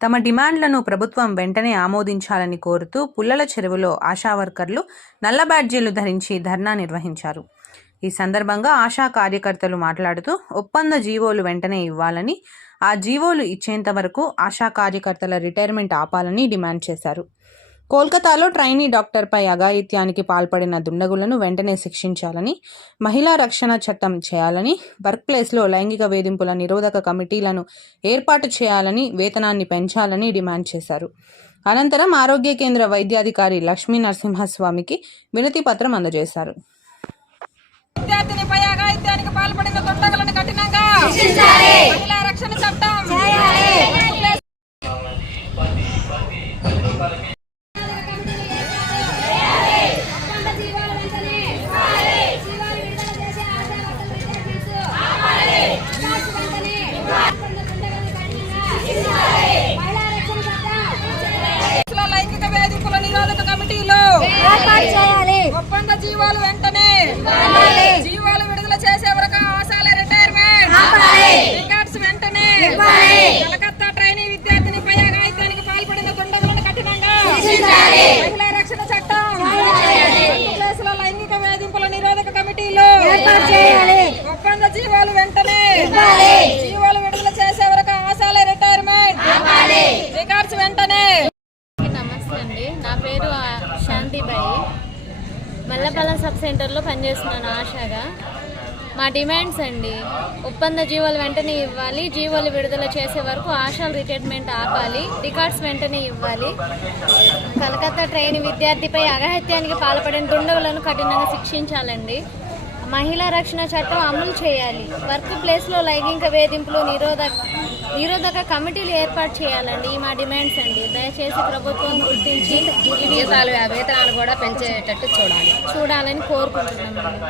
తమ డిమాండ్లను ప్రభుత్వం వెంటనే ఆమోదించాలని కోరుతూ పుల్లల చెరువులో ఆశా వర్కర్లు నల్ల బ్యాడ్జీలు ధరించి ధర్నా నిర్వహించారు. ఈ సందర్భంగా ఆశా కార్యకర్తలు మాట్లాడుతూ ఒప్పంద జీవోలు వెంటనే ఇవ్వాలని ఆ జీవోలు ఇచ్చేంత వరకు ఆశా కార్యకర్తల రిటైర్మెంట్ ఆపాలని డిమాండ్ చేశారు. కోల్కతాలో ట్రైనీ డాక్టర్పై అఘాయిత్యానికి పాల్పడిన దుండగులను వెంటనే శిక్షించాలని మహిళా రక్షణ చట్టం చేయాలని వర్క్ ప్లేస్లో లైంగిక వేధింపుల నిరోధక కమిటీలను ఏర్పాటు చేయాలని వేతనాన్ని పెంచాలని డిమాండ్ చేశారు. అనంతరం ఆరోగ్య కేంద్ర వైద్యాధికారి లక్ష్మీ నరసింహస్వామికి వినతి పత్రం అందజేశారు. విద్యార్థినిపై అఘాయిత్యానికి పాల్పడిన దుండగులను కఠినంగా మహిళా రక్షణ చట్టం ఒప్పంద జీవాలు వెంటనే. జీవాలు విడుదల చేసే వరకు ఆశాల రిటైర్మెంట్ రికార్డ్స్ వెంటనే. కలకత్తా ట్రైనీ విద్యార్థినిపై అఘాయిత్యానికి పాల్పడిన దుండగులను కఠినంగా. మహిళా రక్షణ చట్టం ఆంధ్రప్రదేశ్లో లైంగిక వేధింపుల నిరోధక కమిటీలో ఒప్పంద జీవాలు వెంటనే జీవాలు విడుదల చేసే వరకు ఆశాల రిటైర్మెంట్ రికార్డ్స్ వెంటనే నమస్తే అండి. నా పేరు శాంతిబాయి మల్లపల్లం సబ్ సెంటర్లో పనిచేస్తున్నాను ఆశగా. మా డిమాండ్స్ అండి. ఒప్పంద జీవోలు వెంటనే ఇవ్వాలి. జీవోలు విడుదల చేసే వరకు ఆశాలు రిటైర్మెంట్ ఆపాలి. రికార్డ్స్ వెంటనే ఇవ్వాలి. కలకత్తా ట్రైన్ విద్యార్థిపై అగహత్యానికి పాల్పడిన దుండగులను కఠినంగా శిక్షించాలండి. మహిళా రక్షణ చట్టం అమలు చేయాలి. వర్క్ ప్లేస్లో లైంగిక వేధింపులు నిరోధక కమిటీలు ఏర్పాటు చేయాలండి. ఈ మా డిమాండ్స్ అండి. దయచేసి ప్రభుత్వం గుర్తించి జీతాలు వేతనాలు కూడా పెంచేటట్టు చూడాలి. చూడాలని కోరుకుంటున్నామండి.